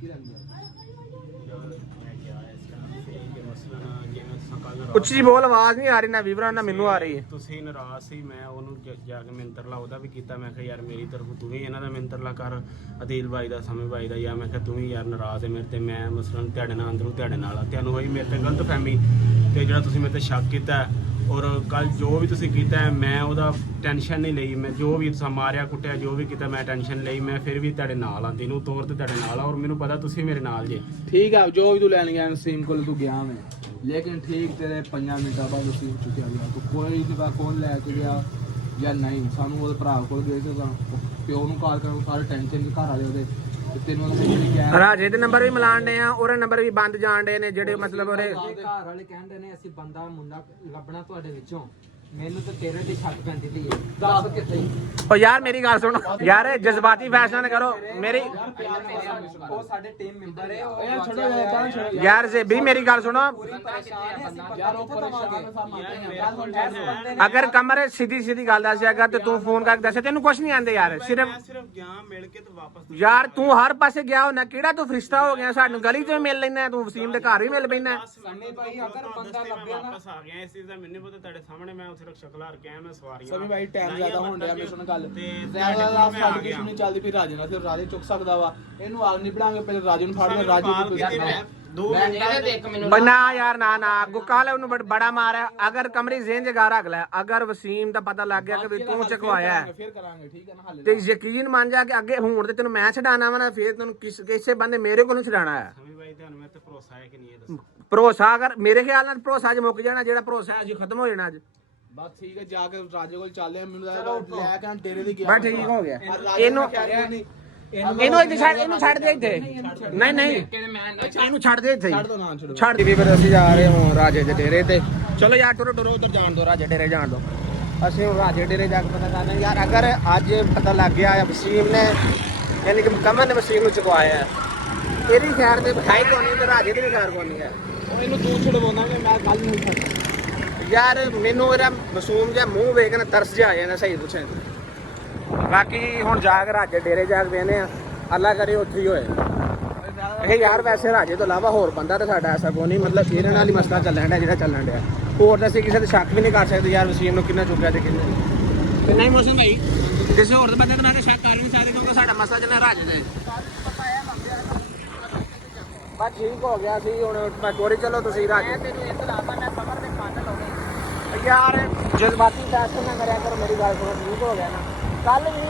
ਕੀ ਰਹਿੰਦਾ ਉੱਚੀ ਬੋਲ, ਆਵਾਜ਼ ਨਹੀਂ ਆ ਰਹੀ ਨਾ ਵੀਵਰਾ ਨਾ ਮੈਨੂੰ ਆ ਰਹੀ ਹੈ। ਤੁਸੀਂ ਨਾਰਾਜ਼ ਸੀ, ਮੈਂ ਉਹਨੂੰ ਜਾ ਕੇ ਮਿੰਤਰਲਾ ਉਹਦਾ ਵੀ ਕੀਤਾ। ਮੈਂ ਕਿਹਾ ਯਾਰ ਮੇਰੀ ਤਰਫੋਂ ਤੂੰ ਵੀ ਇਹਨਾਂ ਦਾ ਮਿੰਤਰਲਾ ਕਰ, ਅਦੀਲ ਬਾਈ ਦਾ, ਸਮੇਂ ਬਾਈ ਦਾ। ਜਾਂ ਮੈਂ ਕਿਹਾ ਤੂੰ ਵੀ ਯਾਰ ਨਾਰਾਜ਼ ਹੈ ਮੇਰੇ ਤੇ, ਮੈਂ ਮਸਲਨ ਤੁਹਾਡੇ ਨਾਲ ਅੰਦਰੋਂ ਤੁਹਾਡੇ ਨਾਲ ਆ, ਤੁਹਾਨੂੰ ਹੋਈ ਮੇਰੇ ਤੇ ਗਲਤ ਫਹਿਮੀ ਤੇ ਜਿਹੜਾ ਤੁਸੀਂ ਮੇਰੇ ਤੇ ਸ਼ੱਕ ਕੀਤਾ। ਔਰ ਕੱਲ ਜੋ ਵੀ ਤੁਸੀਂ ਕੀਤਾ ਮੈਂ ਉਹਦਾ ਟੈਨਸ਼ਨ ਨਹੀਂ ਲਈ। ਮੈਂ ਜੋ ਵੀ ਤੁਸੀਂ ਮਾਰਿਆ ਕੁੱਟਿਆ ਜੋ ਵੀ ਕੀਤਾ ਮੈਂ ਟੈਨਸ਼ਨ ਲਈ। ਮੈਂ ਫਿਰ ਵੀ ਤੁਹਾਡੇ ਨਾਲ ਆ, ਦਿਨੋਂ ਤੌਰ ਤੇ ਤੁਹਾਡੇ ਨਾਲ ਆ, ਔਰ ਮੈਨੂੰ ਪਤਾ ਤੁਸੀਂ ਮੇਰੇ ਨਾਲ ਜੇ। ਠੀਕ ਆ ਜੋ ਵੀ ਤੂੰ ਲੈਣ ਗਿਆ ਵਸੀਮ ਕੋਲ ਤੂੰ ਗਿਆ ਮੈਂ, ਲੇਕਿਨ ਠੀਕ ਤੇਰੇ 5 ਮਿੰਟਾਂ ਬਾਅਦ ਵਸੀਮ ਚੁੱਕਿਆ ਗਿਆ। ਤੂੰ ਕੋਈ ਜਗ੍ਹਾ ਕੌਣ ਲੈ ਕੇ ਗਿਆ ਜਾਂ ਨਹੀਂ, ਸਾਨੂੰ ਉਹਦੇ ਭਰਾ ਕੋਲ ਗਏ ਸੀ ਤਾਂ ਪਿਓ ਨੂੰ ਕਾਲ ਕਰਨ ਸਾਰੇ ਟੈਨਸ਼ਨ ਘਰ ਵਾਲੇ ਉਹਦੇ ਤੇ ਤੈਨੂੰ ਉਹਨੇ ਕਿਹਾ ਰਾਜੇ ਦੇ ਨੰਬਰ ਵੀ ਮਿਲਾਣ ਦੇ ਆ, ਉਹਦੇ ਨੰਬਰ ਵੀ ਬੰਦ ਜਾਣ ਦੇ ਨੇ ਜਿਹੜੇ ਮਤਲਬ ਉਹਦੇ ਘਰ ਵਾਲੇ ਕਹਿੰਦੇ ਨੇ ਅਸੀਂ ਬੰਦਾ ਮੁੰਡਾ ਲੱਭਣਾ ਤੁਹਾਡੇ ਵਿੱਚੋਂ। ਮੈਨੂੰ ਤਾਂ ਤੇਰੇ ਤੇ ਸ਼ੱਕ ਪੈਂਦੀ ਪਈ ਹੈ, ਦੱਸ ਕਿੱਥੇ? ਓ ਯਾਰ ਮੇਰੀ ਗੱਲ ਸੁਣ ਯਾਰ, ਜਜ਼ਬਾਤੀ ਫੈਸਲਾ ਨਾ ਕਰੋ ਮੇਰੀ। ਉਹ ਸਾਡੇ ਟੀਮ ਮੈਂਬਰ ਹੈ, ਉਹ ਯਾਰ ਛੱਡੋ ਯਾਰ ਛੱਡੋ ਯਾਰ ਜੇ ਵੀ ਮੇਰੀ ਗੱਲ ਸੁਣੋ, ਯਾਰ ਉਹ ਪਰੇਸ਼ਾਨ ਅਗਰ ਕਮਰੇ ਸਿੱਧੀ ਗੱਲ ਦੱਸਿਆ ਅਗਰ ਤੇ ਤੂੰ ਫੋਨ ਕਰਕੇ ਦੱਸੇ ਤੈਨੂੰ ਕੁਝ ਨਹੀਂ ਆਂਦੇ ਯਾਰ। ਸਿਰਫ ਸਿਰਫ ਗਿਆ ਮਿਲ ਕੇ ਤੇ ਵਾਪਸ ਯਾਰ ਤੂੰ ਹਰ ਪਾਸੇ ਗਿਆ ਹੋਣਾ, ਕਿਹੜਾ ਤੂੰ ਫਰਿਸ਼ਤਾ ਹੋ ਗਿਆ? ਸਾਨੂੰ ਗਲੀ 'ਚ ਵੀ ਮਿਲ ਲੈਣਾ, ਤੂੰ ਵਸੀਮ ਦੇ ਘਰ ਵੀ ਮਿਲ ਪੈਣਾ। ਸੰਨੀ ਭਾਈ ਅਗਰ ਬੰਦਾ ਲੱਭਿਆ ਨਾ ਵਾਪਸ ਆ ਗਿਆ। ਇਸ ਚੀਜ਼ ਦਾ ਮੈਨੂੰ ਪਤਾ ਤੁਹਾਡੇ ਸਾਹਮਣੇ ਮੈਂ ਸਿਰਫ ਸ਼ਕਲ ਹਾਰ ਕੇ ਆਇਆ, ਮੈਂ ਸਵਾਰੀਆਂ ਸਭੀ ਭਾਈ ਟਾਈਮ ਜ਼ਿਆਦਾ ਹੋਣ ਡਿਆ ਮੇਰੇ ਨਾਲ ਗੱਲ ਤੇ ਜ਼ਿਆਦਾ ਸਾਡੀ ਦੁਸ਼ਮਣੀ ਚੱਲਦੀ ਪਈ ਰਾਜੇ ਨਾਲ, ਤੇ ਰਾਜੇ ਚੁੱਕ ਸਕਦਾ ਵਾ ਇਹਨੂੰ ਆਗ ਨਹੀਂ ਪੜਾਂਗੇ, ਪਹਿਲੇ ਰਾਜੇ ਨੂੰ ਫੜਨਾ। ਰਾਜੇ ਨੂੰ ਇਹਦੇ ਤੇ 1 ਮਿੰਟ ਬਨਾ ਯਾਰ ਨਾ ਗੁਕਾਲ ਉਹਨੂੰ ਬੜਾ ਮਾਰਿਆ। ਅਗਰ ਕਮਰੀ ਜ਼ੇਨ ਜਗਾ ਰੱਖ ਲੈ, ਅਗਰ ਵਸੀਮ ਦਾ ਪਤਾ ਲੱਗ ਗਿਆ ਕਿ ਵੀ ਤੂੰ ਚਕਵਾਇਆ ਹੈ ਫਿਰ ਕਰਾਂਗੇ, ਠੀਕ ਹੈ ਨਾ ਹੱਲ। ਤੇ ਯਕੀਨ ਮੰਨ ਜਾ ਕਿ ਅੱਗੇ ਹੁਣ ਤੇ ਤੈਨੂੰ ਮੈਂ ਛਡਾਣਾ ਵਾ ਨਾ, ਫੇਰ ਤੈਨੂੰ ਕਿਸੇ ਬੰਦੇ ਮੇਰੇ ਕੋਲੋਂ ਛਡਾਣਾ ਹੈ। ਸਮੀ ਬਾਈ ਤੁਹਾਨੂੰ ਮੇਰੇ ਤੇ ਭਰੋਸਾ ਹੈ ਕਿ ਨਹੀਂ ਇਹ ਦੱਸੋ। ਭਰੋਸਾ ਅਗਰ ਮੇਰੇ ਖਿਆਲ ਨਾਲ ਭਰੋਸਾ ਅੱਜ ਮੁੱਕ ਜਾਣਾ, ਜਿਹੜਾ ਭਰੋਸਾ ਅੱਜ ਖਤਮ ਹੋ ਜਾਣਾ ਅੱਜ। ਬਸ ਠੀਕ ਹੈ, ਜਾ ਕੇ ਰਾਜੇ ਕੋਲ ਚੱਲਦੇ ਆ। ਮੈਨੂੰ ਲੈ ਕੇ ਡੇਰੇ ਦੀ ਗਿਆ ਬਸ ਠੀਕ ਹੋ ਗਿਆ। ਇਹਨੂੰ ਇਹਨੂੰ ਛੱਡ ਦੇ ਇੱਥੇ। ਨਹੀਂ ਇਹਨੂੰ ਛੱਡ ਦੇ ਇੱਥੇ, ਛੱਡ ਦੋ ਨਾ ਛੱਡੋ। ਛੱਡ ਦੇ। ਫਿਰ ਅਸੀਂ ਜਾ ਰਹੇ ਹਾਂ ਰਾਜੇ ਦੇ ਡੇਰੇ ਤੇ। ਚਲੋ ਯਾਰ ਟੁਰੋ ਉਧਰ ਜਾਣ ਦੋ, ਰਾਜੇ ਡੇਰੇ ਜਾਣ ਦੋ। ਅਸੀਂ ਹੁਣ ਰਾਜੇ ਡੇਰੇ ਜਾ ਕੇ ਪਤਾ ਕਰਨਾ ਯਾਰ, ਅਗਰ ਅੱਜ ਪਤਾ ਲੱਗ ਗਿਆ ਵਸੀਮ ਨੇ ਯਾਨੀ ਕਿ ਕਮਰ ਨੇ ਵਸੀਮ ਨੂੰ ਚੁਕਵਾਇਆ ਹੈ, ਇਹਦੀ ਖੈਰ ਤੇ ਬਿਠਾਈ ਕੋਈ ਨਹੀਂ ਤੇ ਰਾਜੇ ਦੀ ਵੀ ਖੈਰ ਕੋਈ ਨਹੀਂ ਹੈ। ਇਹਨੂੰ ਤੂੰ ਛਡਵਾਉਣਾਗੇ, ਮੈਂ ਕੱਲ ਨਹੀਂ ਛੱਡ। ਯਾਰ ਮੈਨੂੰ ਇਹਦਾ ਮਾਸੂਮ ਜਿਹਾ ਮੂੰਹ ਵੇਖ ਕੇ ਨਾ ਤਰਸ ਜਿਹਾ ਆ ਜਾਂਦਾ, ਸਹੀ ਪੁੱਛੇ ਬਾਕੀ ਹੁਣ ਜਾ ਕੇ ਰਾਜੇ ਡੇਰੇ ਜਾ ਕੇ ਵੇਨੇ ਆ, ਅੱਲਾ ਕਰੇ ਉੱਥੇ ਹੀ ਹੋਏ। ਇਹ ਯਾਰ ਵੈਸੇ ਰਾਜੇ ਤੋਂ ਇਲਾਵਾ ਹੋਰ ਬੰਦਾ ਤਾਂ ਸਾਡਾ ਐਸਾ ਕੋਈ ਨਹੀਂ, ਮਤਲਬ ਇਹਦੇ ਨਾਲ ਹੀ ਮਸਲਾ ਚੱਲਣ ਡਿਆ ਜਿਹੜਾ ਚੱਲਣ ਡਿਆ। ਹੋਰ ਤਾਂ ਅਸੀਂ ਕਿਸੇ ਤੇ ਸ਼ੱਕ ਵੀ ਨਹੀਂ ਕਰ ਸਕਦੇ ਯਾਰ ਵਸੀਮ ਨੂੰ ਕਿੰਨਾ ਚੁੱਕਿਆ ਤੇ ਕਿੰਨੇ ਨਹੀਂ। ਮੌਸਮ ਭਾਈ ਕਿਸੇ ਹੋਰ ਦੇ ਬੰਦੇ ਤੇ ਮੈਂ ਤਾਂ ਸ਼ੱਕ ਕਰ ਨਹੀਂ ਸਕਦੇ ਕਿਉਂਕਿ ਸਾਡਾ ਮਸਲਾ ਚੱਲਣਾ ਰਾਜੇ ਦੇ। ਬਸ ਠੀਕ ਹੋ ਗਿਆ ਸੀ ਹੁਣ ਮੈਂ ਕੋਰੀ ਚਲੋ ਤੁਸੀਂ ਰਾਜੇ ਤੈਨੂੰ ਇੱਕ ਲਾਪਾ ਮੈਂ ਕਮਰ ਦੇ ਕੰਨ ਲਾਉਣੇ ਯਾਰ ਜਜ਼ਬਾਤੀ ਫੈਸਲਾ ਨਾ ਕਰਿਆ ਕਰੋ, ਮੇਰੀ ਗੱਲ ਸੁਣੋ। ਠੀਕ ਹੋ ਗਿਆ ਨਾ ਕੱਲ ਵੀ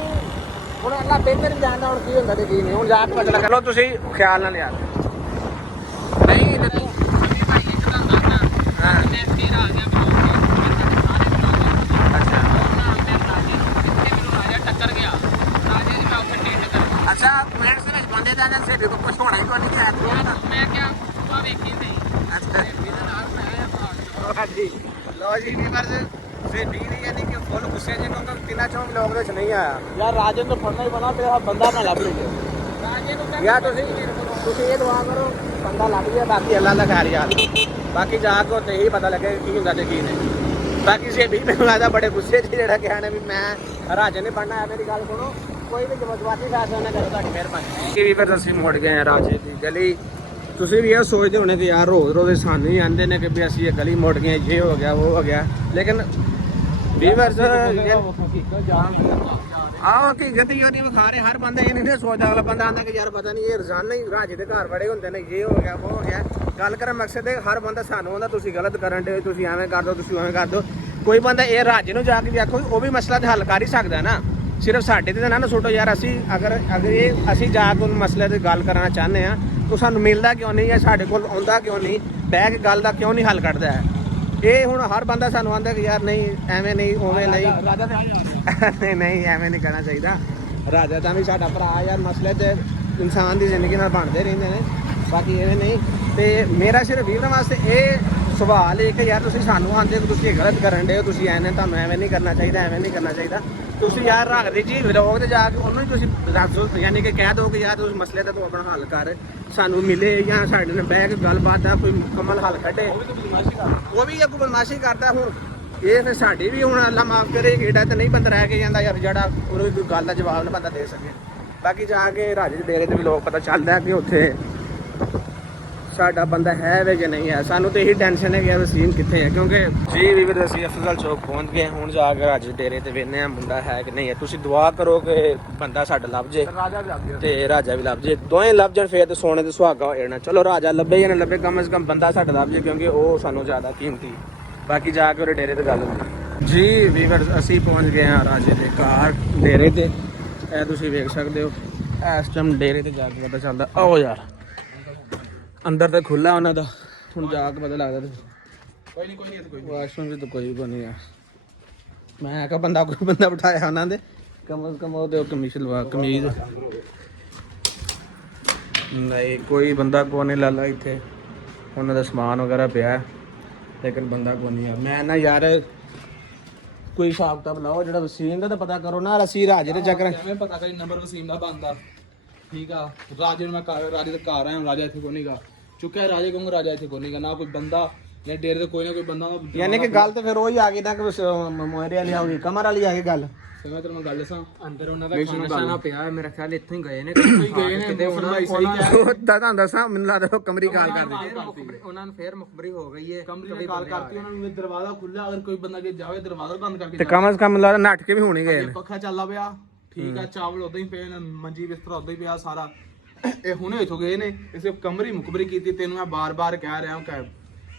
ਹੁਣ ਅੱਲਾ ਬਿਹਤਰ ਜਾਣਦਾ ਹੁਣ ਕੀ ਹੁੰਦਾ ਤੇ ਕੀ ਨਹੀਂ। ਹੁਣ ਜਾ ਕੇ ਪਤਾ ਲਓ ਤੁਸੀਂ ਖਿਆਲ ਨਾਲ ਯਾਰ ਨਹੀਂ ਤੇ ਤੂੰ ਭਾਈ ਇੱਕ ਤਾਂ ਦੱਸਣਾ ਹਾਂ ਮੈਂ ਫੇਰ ਆ ਗਿਆ ਅੱਛਾ ਮੈਨੂੰ ਰਾਜਾ ਟੱਕਰ ਗਿਆ ਰਾਜੇ ਦੀ ਮੈਂ ਉੱਥੇ ਟੇਟ ਕਰ ਅੱਛਾ ਕਮੈਂਟਸ ਦੇ ਵਿੱਚ ਬੰਦੇ ਦਾ ਜਾਂ ਸਿਰ ਤੋਂ ਕੁਝ ਹੋਣਾ ਹੀ ਕੋਈ ਨਹੀਂ ਕਿਹਾ ਮੈਂ ਕਿਹਾ ਤੂੰ ਵੇਖੀ ਨਹੀਂ ਅੱਛਾ ਇਹਦੇ ਨਾਲ ਮੈਂ ਹਾਂਜੀ ਲੋ ਜੀ ਵੀਵਰਸ ਸੇ ਡੀ ਨਹੀਂ ਯਾਨੀ ਕਿ ਫੁੱਲ ਗੁੱਸੇ ਜੇ ਕਿਉਂਕਿ ਤਿੰਨਾ ਚੌਂ ਲੋਕ ਦੇ ਵਿੱਚ ਨਹੀਂ ਆਇਆ ਯਾਰ ਰਾਜੇ ਨੂੰ ਫੜਨਾ ਹੀ ਬਣਾ ਤੇਰਾ ਬੰਦਾ ਨਾ ਲੱਭ ਲਈ ਰਾਜੇ ਨੂੰ ਯਾਰ ਤੁਸੀਂ ਇਹ ਦੁਆ ਕਰੋ ਬੰਦਾ ਲੱਭ ਗਿਆ, ਬਾਕੀ ਅੱਲਾ ਦਾ ਖੈਰ ਯਾਰ। ਬਾਕੀ ਜਾ ਕੇ ਉੱਥੇ ਹੀ ਪਤਾ ਲੱਗੇ ਕੀ ਹੁੰਦਾ ਤੇ ਕੀ ਨਹੀਂ। ਬਾਕੀ ਸੇ ਵੀ ਮੈਨੂੰ ਲੱਗਦਾ ਬੜੇ ਗੁੱਸੇ 'ਚ ਜਿਹੜਾ ਕਿਹਾ ਨੇ ਵੀ ਮੈਂ ਰਾਜੇ ਨੇ ਪੜਨਾ ਹੈ। ਮੇਰੀ ਗੱਲ ਸੁਣੋ ਕੋਈ ਵੀ ਜਜ਼ਬਾਤੀ ਫੈਸਲਾ ਨਾ ਕਰੋ, ਤੁਹਾਡੀ ਮਿਹਰਬਾਨੀ। ਇਹ ਵੀ ਫਿਰ ਅਸੀਂ ਮੁੜ ਗਏ ਆ ਰਾਜੇ ਦੀ ਗਲੀ। ਤੁਸੀਂ ਵੀ ਇਹ ਸੋਚਦੇ ਹੋਣੇ ਕਿ ਯਾਰ ਰੋਜ਼ ਰੋਜ਼ ਸਾਨੂੰ ਹੀ ਆਂਦੇ ਨੇ ਕਿ ਵੀ ਅਸੀਂ ਇਹ ਗਲੀ ਮੁੜ ਗਏ, ਇਹ ਹੋ ਗਿਆ ਉਹ ਹੋ ਗਿਆ, ਲੇਕਿਨ ਵੀਵਰਸ ਆਹ ਹਕੀਕਤ ਹੀ ਨਹੀਂ ਵਿਖਾ ਰਹੇ। ਹਰ ਬੰਦਾ ਇਹ ਨਹੀਂ ਸੋਚਦਾ, ਅਗਲਾ ਬੰਦਾ ਆਂਦਾ ਕਿ ਯਾਰ ਪਤਾ ਨਹੀਂ ਇਹ ਰੋਜ਼ਾਨਾ ਹੀ ਰਾਜੇ ਦੇ ਘਰ ਬੜੇ ਹੁੰਦੇ ਨੇ, ਇਹ ਹੋ ਗਿਆ ਉਹ ਹੋ ਗਿਆ। ਗੱਲ ਕਰਨ ਮਕਸਦ ਹੈ ਹਰ ਬੰਦਾ ਸਾਨੂੰ ਆਂਦਾ ਤੁਸੀਂ ਗਲਤ ਕਰਨ ਦੇ, ਤੁਸੀਂ ਐਵੇਂ ਕਰ ਦਿਓ, ਤੁਸੀਂ ਐਵੇਂ ਕਰ ਦਿਓ। ਕੋਈ ਬੰਦਾ ਇਹ ਰਾਜੇ ਨੂੰ ਜਾ ਕੇ ਵੇਖੋ, ਉਹ ਵੀ ਮਸਲਾ ਤੇ ਹੱਲ ਕਰ ਹੀ ਸਕਦਾ ਨਾ, ਸਿਰਫ ਸਾਡੇ ਤੇ ਨਾ ਸੁੱਟੋ ਯਾਰ। ਅਸੀਂ ਅਗਰ ਇਹ ਅਸੀਂ ਜਾ ਕੇ ਉਹ ਮਸਲੇ ਤੇ ਗੱਲ ਕਰਨਾ ਚਾਹੁੰਦੇ ਆ ਤਾਂ ਸਾਨੂੰ ਮਿਲਦਾ ਕਿਉਂ ਨਹੀਂ ਹੈ, ਸਾਡੇ ਕੋਲ ਆਉਂਦਾ ਕਿਉਂ ਨਹੀਂ, ਬਹਿ ਕੇ ਗੱਲ ਦਾ ਕਿਉਂ ਨਹੀਂ ਹੱਲ ਕੱਢਦਾ ਹੈ। ਇਹ ਹੁਣ ਹਰ ਬੰਦਾ ਸਾਨੂੰ ਆਂਦਾ ਕਿ ਯਾਰ ਨਹੀਂ ਐਵੇਂ ਨਹੀਂ ਉਵੇਂ ਨਹੀਂ ਨਹੀਂ ਐਵੇਂ ਨਹੀਂ ਕਹਿਣਾ ਚਾਹੀਦਾ। ਰਾਜਾ ਤਾਂ ਵੀ ਸਾਡਾ ਭਰਾ ਯਾਰ, ਮਸਲੇ ਤੇ ਇਨਸਾਨ ਦੀ ਜ਼ਿੰਦਗੀ ਨਾਲ ਬਣਦੇ ਰਹਿੰਦੇ ਨੇ, ਬਾਕੀ ਐਵੇਂ ਨਹੀਂ। ਤੇ ਮੇਰਾ ਸਿਰਫ ਵੀਰਾਂ ਵਾਸਤੇ ਇਹ ਸਵਾਲ ਹੈ ਕਿ ਯਾਰ ਤੁਸੀਂ ਸਾਨੂੰ ਆਂਦੇ ਕਿ ਤੁਸੀਂ ਇਹ ਗਲਤ ਕਰਨ ਦੇ ਹੋ, ਤੁਸੀਂ ਐਵੇਂ ਤੁਹਾਨੂੰ ਐਵੇਂ ਨਹੀਂ ਕਰਨਾ ਚਾਹੀਦਾ, ਐਵੇਂ ਨਹੀਂ ਕਰਨਾ ਚਾਹੀਦਾ। ਤੁਸੀਂ ਯਾਰ ਰੱਖਦੇ ਜੀ ਵਲੋਗ ਤੇ ਜਾ ਕੇ ਉਹਨੂੰ ਹੀ ਤੁਸੀਂ ਰੱਖ ਦਿਓ, ਯਾਨੀ ਕਿ ਕਹਿ ਦਿਓ ਕਿ ਯਾਰ ਤੁਸੀਂ ਮਸਲੇ ਦਾ ਤੂੰ ਆਪਣਾ ਹੱਲ ਕਰ, ਸਾਨੂੰ ਮਿਲੇ ਜਾਂ ਸਾਡੇ ਨਾਲ ਬਹਿ ਕੇ ਗੱਲਬਾਤ ਦਾ ਕੋਈ ਮੁਕੰਮਲ ਹੱਲ ਕੱਢੇ। ਉਹ ਵੀ ਅੱਗੋਂ ਬਦਮਾਸ਼ੀ ਕਰਦਾ। ਹੁਣ ਇਹ ਫਿਰ ਸਾਡੀ ਵੀ ਹੁਣ ਅੱਲਾ ਮਾਫ ਕਰੇ ਕਿਹੜਾ ਤੇ ਨਹੀਂ ਬੰਦਾ ਰਹਿ ਕੇ ਜਾਂਦਾ ਯਾਰ ਜਿਹੜਾ ਉਹਨੂੰ ਕੋਈ ਗੱਲ ਦਾ ਜਵਾਬ ਨਾ ਬੰਦਾ ਦੇ ਸਕੇ। ਬਾਕੀ ਜਾ ਕੇ ਰਾਜੇ ਦੇ ਡੇਰੇ ਤੇ ਵੀ ਲੋਕ ਪਤਾ ਚੱਲਦਾ ਕਿ ਉੱਥੇ ਸਾਡਾ ਬੰਦਾ ਹੈ ਵੇ ਜਾਂ ਨਹੀਂ ਹੈ। ਸਾਨੂੰ ਤੇ ਇਹੀ ਟੈਨਸ਼ਨ ਹੈ ਕਿ ਵਸੀਮ ਕਿੱਥੇ ਹੈ, ਕਿਉਂਕਿ ਜੀ ਵੀ ਅਸੀਂ ਅਫਜ਼ਲ ਚੌਕ ਪਹੁੰਚ ਗਏ। ਹੁਣ ਜਾ ਕੇ ਰਾਜੇ ਡੇਰੇ ਤੇ ਵੇਖਦੇ ਆ ਮੁੰਡਾ ਹੈ ਕਿ ਨਹੀਂ ਹੈ। ਤੁਸੀਂ ਦੁਆ ਕਰੋ ਕਿ ਬੰਦਾ ਸਾਡਾ ਲੱਭ ਜੇ ਤੇ ਰਾਜਾ ਵੀ ਲੱਭ ਜੇ, ਦੋਵੇਂ ਲੱਭ ਜਾਣ ਫੇਰ ਤੇ ਸੋਨੇ ਤੇ ਸੁਹਾਗਾ ਹੋ ਜਾਣਾ। ਚਲੋ ਰਾਜਾ ਲੱਭੇ ਜਾਂ ਨਾ ਲੱਭੇ, ਕਮ ਸੇ ਕਮ ਬੰਦਾ ਸਾਡਾ ਲੱਭ ਜੇ, ਕਿਉਂਕਿ ਉਹ ਸਾਨੂੰ ਜ਼ਿਆਦਾ ਕੀਮਤੀ। ਬਾਕੀ ਜਾ ਕੇ ਉਹਦੇ ਡੇਰੇ ਤੇ ਗੱਲ ਹੁੰਦੀ ਜੀ। ਵੀਵਰਸ ਅਸੀਂ ਪਹੁੰਚ ਗਏ ਹਾਂ ਰਾਜੇ ਦੇ ਘਰ ਡੇਰੇ ਤੇ, ਇਹ ਤੁਸੀਂ ਵੇਖ ਸਕਦੇ ਹੋ। ਇਸ ਟਾਈਮ ਡੇਰੇ ਤੇ ਜਾ ਕੇ ਪਤਾ ਚੱਲਦਾ। ਆਓ ਯਾਰ ਅੰਦਰ ਤੇ ਖੁੱਲਾ ਉਹਨਾਂ ਦਾ, ਹੁਣ ਜਾ ਕੇ ਪਤਾ ਲੱਗਦਾ। ਕੋਈ ਨਹੀਂ ਵਾਸ਼ਰੂਮ ਵੀ ਤਾਂ ਕੋਈ ਬਣੀ ਆ। ਮੈਂ ਕਿਹਾ ਬੰਦਾ ਕੋਈ ਬੰਦਾ ਬਿਠਾਇਆ ਉਹਨਾਂ ਦੇ, ਕਮ ਸੇ ਕਮ ਉਹਦੇ ਕਮੀਜ਼ ਨਹੀਂ ਕੋਈ ਬੰਦਾ ਕੋ ਨਹੀਂ ਲਾਲਾ ਇੱਥੇ। ਉਹਨਾਂ ਦਾ ਸਮਾਨ ਵਗੈਰਾ ਪਿਆ ਲੇਕਿਨ ਬੰਦਾ ਕੋ ਨਹੀਂ ਆ। ਮੈਂ ਨਾ ਯਾਰ ਕੋਈ ਹਿਸਾਬ ਕਿਤਾਬ ਲਾਓ, ਜਿਹੜਾ ਵਸੀਮ ਦਾ ਤਾਂ ਪਤਾ ਕਰੋ ਨਾ। ਅਸੀਂ ਰਾਜੇ ਦੇ ਚੱਕਰ ਐਵੇਂ ਪਤਾ ਕਰੀ ਨੰਬਰ ਵਸੀਮ ਦਾ ਬੰਦਾ ਠੀਕ ਆ। ਰਾਜੇ ਨੂੰ ਮੈਂ ਰਾਜੇ ਦੇ ਘਰ ਆਇਆ, ਰਾਜਾ ਇੱਥੇ ਕੋਈ ਨਹੀਂਗਾ ਚੁੱਕਿਆ। ਰਾਜੇ ਕਹੂੰਗਾ ਰਾਜਾ ਇੱਥੇ ਕੋਈ ਨਹੀਂਗਾ, ਨਾ ਕੋਈ ਬੰਦਾ ਜਾਂ ਡੇਰੇ ਤੇ ਕੋਈ ਨਾ ਕੋਈ ਬੰਦਾ। ਯਾਨੀ ਕਿ ਗੱਲ ਤੇ ਫਿਰ ਉਹੀ ਆ ਗਈ ਨਾ ਕਿ ਮੋਹਰੇ ਵਾਲੀ ਆ ਗਈ, ਕਮਰ ਵਾਲੀ ਆ ਗਈ ਗੱਲ। ਮੈਂ ਤੈਨੂੰ ਗੱਲ ਦੱਸਾਂ, ਅੰਦਰ ਉਹਨਾਂ ਦਾ ਖਾਣਾ ਪਿਆ ਮੇਰਾ ਖਿਆਲ ਇੱਥੋਂ ਹੀ ਗਏ ਨੇ ਕਿਤੇ ਤੁਹਾਨੂੰ ਦੱਸਾਂ ਮੈਨੂੰ ਲੱਗਦਾ ਕਮਰੀ ਕਾਲ ਕਰਦੇ ਉਹਨਾਂ ਨੂੰ ਫੇਰ ਮੁਖਬਰੀ ਹੋ ਗਈ ਹੈ। ਕੰਪਨੀ ਨੇ ਕਾਲ ਕਰਤੀ ਉਹਨਾਂ ਨੂੰ, ਦਰਵਾਜ਼ਾ ਖੁੱਲਿਆ, ਅਗਰ ਕੋਈ ਬੰਦਾ ਅੱਗੇ ਜਾਵੇ ਦਰਵਾਜ਼ਾ ਬੰਦ ਕਰਕੇ ਤੇ ਕਮ ਸੇ ਕਮ ਲੱਗਦਾ ਨੱਠ ਕੇ ਵੀ ਹੋਣੀ ਗਏ ਨੇ। ਪੱਖਾ ਚੱਲਦਾ ਪਿਆ ਠੀਕ ਆ, ਚਾਵਲ ਉਦਾਂ ਹੀ ਪਏ ਨੇ, ਮੰਜੀ ਬਿਸਤਰਾ ਉਦਾਂ ਹੀ ਪਿਆ ਸਾਰਾ। ਇਹ ਹੁਣੇ ਇੱਥੋਂ ਗਏ ਨੇ, ਇਸੇ ਕਮਰੀ ਮੁਖਬਰੀ ਕੀਤੀ। ਤੈਨੂੰ ਮੈਂ ਬਾਰ-ਬਾਰ ਕਹਿ ਰਿਹਾ ਹਾਂ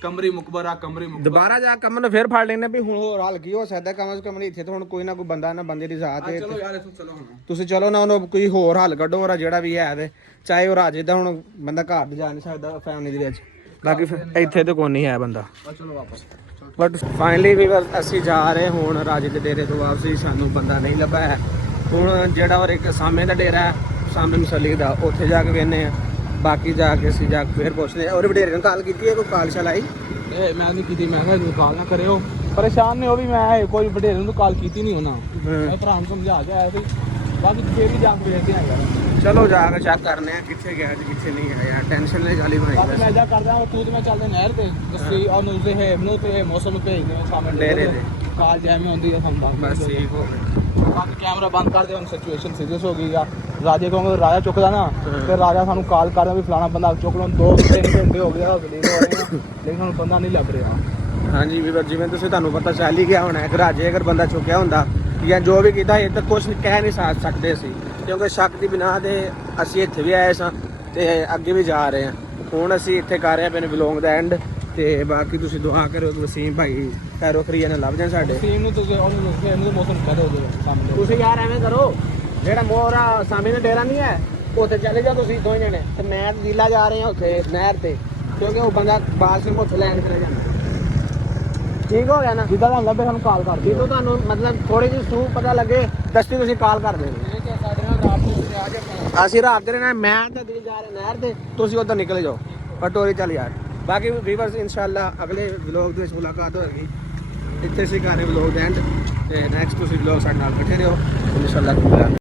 ਕਮਰੀ ਮੁਖਬਰਾ ਕਮਰੀ ਮੁਖਬਰਾ। ਦੁਬਾਰਾ ਜਾ ਕਮਰ ਨੂੰ ਫੇਰ ਫੜ ਲੈਣੇ ਵੀ ਹੁਣ ਹੋਰ ਹੱਲ ਕੀ ਹੋ ਸਕਦਾ। ਕਮ ਸੇ ਕਮ ਇੱਥੇ ਤਾਂ ਹੁਣ ਕੋਈ ਨਾ ਕੋਈ ਬੰਦਾ ਨਾ ਬੰਦੇ ਦੀ ਜ਼ਾਤ ਹੈ। ਚਲੋ ਯਾਰ ਇੱਥੋਂ ਚਲੋ ਹੁਣ ਤੁਸੀਂ ਚਲੋ ਨਾ ਉਹਨੂੰ ਕੋਈ ਹੋਰ ਹੱਲ ਕੱਢੋ, ਔਰ ਜਿਹੜਾ ਵੀ ਹੈ ਤੇ ਚਾਹੇ ਉਹ ਰਾਜੇ ਦਾ ਹੁਣ ਬੰਦਾ ਘਰ ਵੀ ਜਾ ਨਹੀਂ ਸਕਦਾ ਫੈਮਿਲੀ ਦੇ ਵਿੱਚ, ਬਾਕੀ ਇੱਥੇ ਤੇ ਕੋਈ ਨਹੀਂ ਹੈ ਬੰਦਾ। ਚਲੋ ਵਾਪਸ। ਬਟ ਫਾਈਨਲੀ ਵੀ ਅਸੀਂ ਜਾ ਰਹੇ ਹੁਣ ਰਾਜੇ ਦੇ ਡੇਰੇ ਤੋਂ ਵਾਪਸੀ। ਸਾਨੂੰ ਬੰਦਾ ਨਹੀਂ ਲੱਭਾ ਹੈ। ਹੁਣ ਜਿਹੜਾ ਔਰ ਇੱਕ ਸਾਹਮਣੇ ਦਾ ਡੇਰਾ ਹੈ ਸਾਹਮਣੇ ਮਸਲੀ ਦਾ, ਉੱਥੇ ਜਾ ਕੇ ਵੇਖਦੇ ਆ। ਬਾਕੀ ਜਾ ਕੇ ਅਸੀਂ ਜਾ ਕੇ ਫੇਰ ਪੁੱਛਦੇ ਆ। ਔਰ ਵਡੇਰੇ ਨੂੰ ਕਾਲ ਕੀਤੀ ਹੈ, ਕੋਈ ਕਾਲ ਸ਼ਾਲ ਆਈ? ਇਹ ਮੈਂ ਨਹੀਂ ਕੀਤੀ, ਮੈਂ ਕਿਹਾ ਕਾਲ ਨਾ ਕਰਿਓ, ਪਰੇਸ਼ਾਨ ਨੇ ਉਹ ਵੀ। ਮੈਂ ਕੋਈ ਵਡੇਰੇ ਨੂੰ ਕਾਲ ਕੀਤੀ ਨਹੀਂ ਉਹਨਾਂ, ਮੈਂ ਭਰਾ ਨੂੰ ਸਮਝਾ ਕੇ ਆਇਆ ਸੀ। ਬਾਕੀ ਫੇਰ ਵੀ ਜਾ ਕੇ ਵੇਖਦੇ ਆ ਯਾਰ। ਚਲੋ ਜਾ ਕੇ ਚੈੱਕ ਕਰਨੇ ਆ ਕਿੱਥੇ ਗਿਆ ਤੇ ਕਿੱਥੇ ਨਹੀਂ ਗਿਆ ਯਾਰ। ਟੈਨਸ਼ਨ ਲੈ ਗਾਲੀ ਬਣਾਈ ਮੈਂ ਜਾ ਕਰਦਾ ਤੂੰ ਤੇ ਮੈਂ ਚੱਲਦੇ ਨਹਿਰ ਤੇ ਦੱਸੀ ਉਹਨੂੰ ਤੇ ਮੌਸਮ ਨੂੰ ਭੇਜਦੇ ਸਾਹਮਣੇ ਡੇਰੇ ਤੇ ਕਾਲ ਜੈਵੇਂ ਹੁੰਦੀ ਆ ਸਾਨੂੰ ਬਸ ਠੀਕ ਹੋ ਗਿਆ। ਬੰਦ ਕੈਮਰਾ ਬੰਦ ਕਰ ਦੇ ਹੁਣ ਸਿਚੁਏਸ਼ਨ ਸੀਰੀਅਸ ਹੋ ਗਈ ਆ ਰਾਜੇ ਕਹੋਗੇ ਰਾਜਾ ਚੁੱਕਦਾ ਨਾ ਤੇ ਰਾਜਾ ਸਾਨੂੰ ਕਾਲ ਕਰਦਾ ਵੀ ਫਲਾਣਾ ਬੰਦਾ ਚੁੱਕ ਲਓ 2-3 ਘੰਟੇ ਹੋ ਗਏ ਹਸਪੀਟਲ ਹੋ ਰਹੇ ਆ ਲੇਕਿਨ ਸਾਨੂੰ ਬੰਦਾ ਨਹੀਂ ਲੱਭ ਰਿਹਾ ਹਾਂਜੀ ਵੀਰ ਜਿਵੇਂ ਤੁਸੀਂ ਤੁਹਾਨੂੰ ਪਤਾ ਚੱਲ ਹੀ ਗਿਆ ਹੋਣਾ ਕਿ ਰਾਜੇ ਅਗਰ ਬੰਦਾ ਚੁੱਕਿਆ ਹੁੰਦਾ ਜਾਂ ਜੋ ਵੀ ਕੀਤਾ ਇਹ ਤਾਂ ਕੁਝ ਕਹਿ ਨਹੀਂ ਸਕਦੇ ਸੀ ਕਿਉਂਕਿ ਸ਼ੱਕ ਦੀ ਬਿਨਾਂ ਤੇ ਅਸੀਂ ਇੱਥੇ ਵੀ ਆਏ ਸਾਂ ਤੇ ਅੱਗੇ ਵੀ ਜਾ ਰਹੇ ਹਾਂ ਹੁਣ ਅਸੀਂ ਇੱਥੇ ਕਰ ਰਹੇ ਹਾਂ ਵਲੌਗ ਦਾ ਐਂਡ ਤੇ ਬਾਕੀ ਤੁਸੀਂ ਦੁਆ ਕਰੋ ਕਿ ਵਸੀਮ ਭਾਈ ਖੈਰੋ ਖਰੀਆ ਨਾਲ ਲੱਭ ਜਾਣ ਸਾਡੇ ਟੀਮ ਨੂੰ ਤੁਸੀਂ ਉਹਨੂੰ ਦੱਸਿਆ ਇਹਨੂੰ ਮੌਸਮ ਕਹਿ ਦਿਓ ਸਾਹਮਣੇ ਤੁਸੀਂ ਯਾਰ ਐਵੇਂ ਕਰੋ ਜਿਹੜਾ ਮੋਹਰਾ ਸਾਹਮਣੇ ਦਾ ਡੇਰਾ ਨਹੀਂ ਹੈ ਉੱਥੇ ਚਲੇ ਜਾਓ ਤੁਸੀਂ ਦੋਵੇਂ ਜਣੇ ਤੇ ਮੈਂ ਨੀਲਾ ਜਾ ਰਹੇ ਹਾਂ ਉੱਥੇ ਨਹਿਰ ਤੇ ਕਿਉਂਕਿ ਉਹ ਬੰਦਾ ਬਾਸ ਨੂੰ ਉੱਥੇ ਲੈਣ ਚਲੇ ਜਾਂਦਾ ਠੀਕ ਹੋ ਗਿਆ ਨਾ ਜਿੱਦਾਂ ਦਾ ਲੱਭੇ ਸਾਨੂੰ ਕਾਲ ਕਰ ਦਿਓ ਜਦੋਂ ਤੁਹਾਨੂੰ ਮਤਲਬ ਥੋੜੀ ਜਿਹੀ ਸੂ ਪਤਾ ਲੱਗੇ ਦਸਤੀ ਤੁਸੀਂ ਕਾਲ ਕਰ ਦੇਣੀ ਸਾਡੇ ਨਾਲ ਰਾਤ ਨੂੰ ਆ ਜਾਣਾ ਅਸੀਂ ਰਾਤ ਦੇ ਨਾਲ ਮੈਂ ਤਾਂ ਦਿਲ ਜਾ ਰਿਹਾ ਨਹਿਰ ਤੇ ਤੁਸੀਂ ਉੱਧਰ ਨਿਕਲ ਜਾਓ ਪਟੋਰੀ ਚੱਲ ਯਾਰ ਬਾਕੀ ਵੀਵਰਸ ਇਨਸ਼ਾਅੱਲਾ ਅਗਲੇ ਵਲੌਗ ਦੇ ਵਿੱਚ ਮੁਲਾਕਾਤ ਹੋਏਗੀ ਇੱਥੇ ਅਸੀਂ ਕਰ ਰਹੇ ਵਲੌਗ ਦੇ ਐਂਡ ਤੇ ਨੈਕਸਟ ਤੁਸੀਂ ਵਲੌਗ ਸਾਡੇ ਨਾਲ ਇਕੱਠੇ ਰਹੋ ਇਨਸ਼ਾਅੱਲਾ